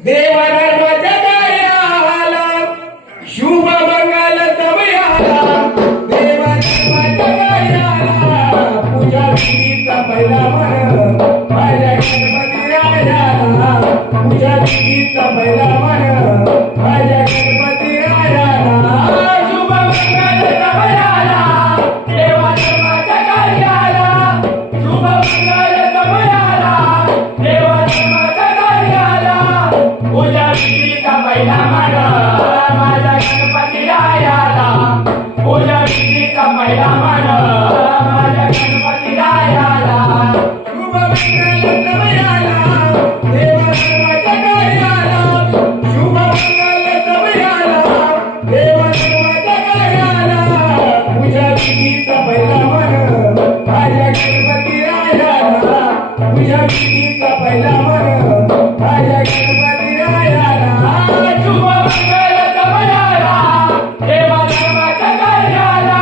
देवधर्म जगायाला शुभ मंगल समयाला देवधर्म जगायाला पूजा विधीचा पहिला मन माझ्या गणपती रायाला पूजा विधीचा पहिला मन माझ्या गणपती रायाला शुभ मंगल समयाला देवधर्म जगायाला शुभ मंगल समयाला देवधर्म जगायाला पूजा विधीचा पहिला मन माझ्या गणपती रायाला पूजा विधीचा पहिला मन माझ्या गणपती रायाला शुभ मंगल समयाला देवधर्म जगायाला शुभ मंगल समयाला देवधर्म जगायाला पूजा विधीचा पहिला मन माझ्या गणपती रायाला पूजा विधीचा पहिला मन माझ्या गणपती रायाला शुभ मंगल समयाला देवधर्म जगायाला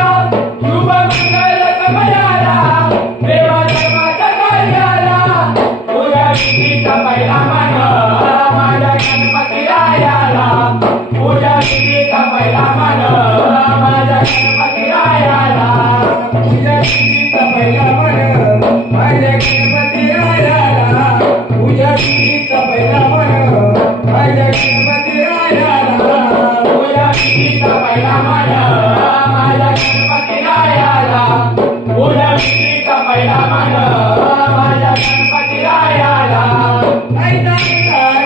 शुभ मंगल समयाला देवधर्म जगायाला पूजा विधीचा पहिला मन माझ्या गणपती रायाला पूजा विधीचा पहिला मन माझ्या गणपती रायाला पूजा विधीचा पहिला मन माझ्या गणपती रायाला पूजा विधीचा पहिला मन माझ्या गणपती रायाला पूजा विधीचा पहिला मन माझ्या गणपती रायाला पूजा विधीचा पहिला मन माझ्या गणपती रायाला ऐसा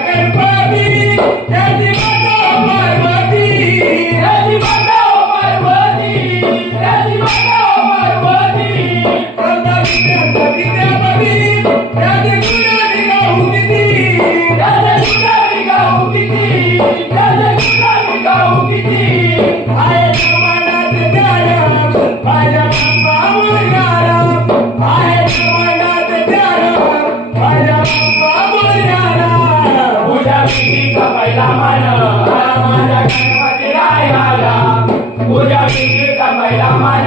गणपती त्याची माता पार्वती त्याची माता पार्वती त्याची माता पार्वती विद्यापती त्याचे गुणाने गाऊ किती त्याचे गुणाने गाऊ किती त्याचे गुणाने गाऊ किती आहे समानात ध्यान माझ्या बाप्पा मोरयाला आहे समानात ध्यान माझ्या बाप्पा मोरयाला पूजा विधीचा पहिला मन माझ्या गणपती रायाला पूजा विधीचा पहिला मन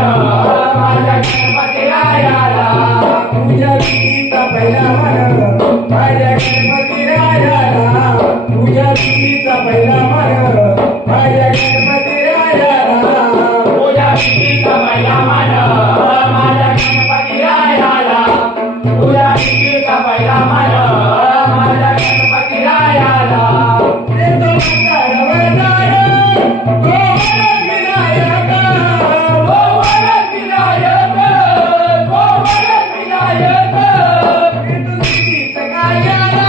माझ्या गणपती रायाला पूजा विधीचा पहिला मन माझ्या गणपती रायाला पूजा विधीचा पहिला मन माझ्या गणपती रायाला पूजा विधीचा पहिला मन माझ्या गणपती रायाला पूजा विधीचा पहिला मन माझ्या गणपती रायाला देतो मंगळ वरदान गोवरद विनायक गोवरद विनायक गोवरद विनायक देतो सिद्धीत गायाला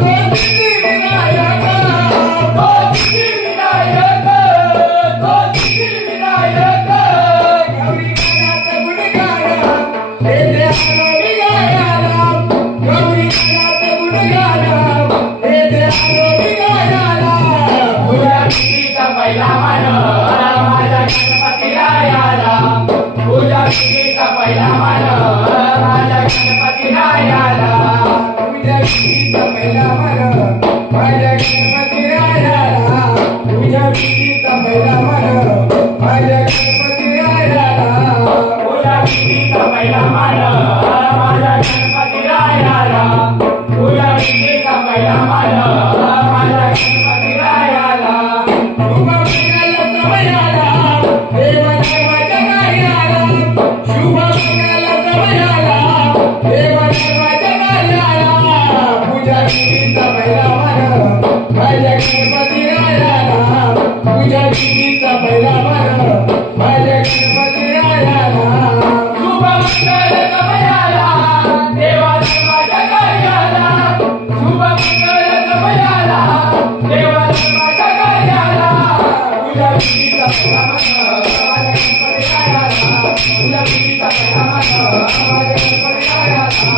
तो सिद्धी विनायक तो सिद्धी विनायक तो सिद्धी विनायक गौरी गणात गुणगान हे देहाला विगायाला गौरी गणात गुणगान हे देहाला विगायाला पूजा विधीचा पहिला मन माझ्या गणपती रायाला पूजा विधीचा पहिला मन माझ्या गणपती रायाला पूजा विधीचा पहिला मन माझ्या गणपती रायाला पूजा विधीचा पहिला मन माझ्या गणपती रायाला पूजा विधीचा पहिला मन माझ्या गणपती रायाला पूजा विधीचा पहिला मन माझ्या गणपती रायाला शुभ मंगल समयाला देवधर्म जगायाला शुभ मंगल समयाला देवधर्म जगायाला पूजा विधीचा पहिला मन माझ्या गणपती रायाला पूजा विधीचा पहिला मन माझ्या गणपती रायाला शुभ मंगल समयाला देवधर्म जगायाला शुभ मंगल समयाला देवधर्म जगायाला पूजा विधीचा पहिला मन माझ्या गणपती रायाला पूजा विधीचा पहिला मन माझ्या गणपती रायाला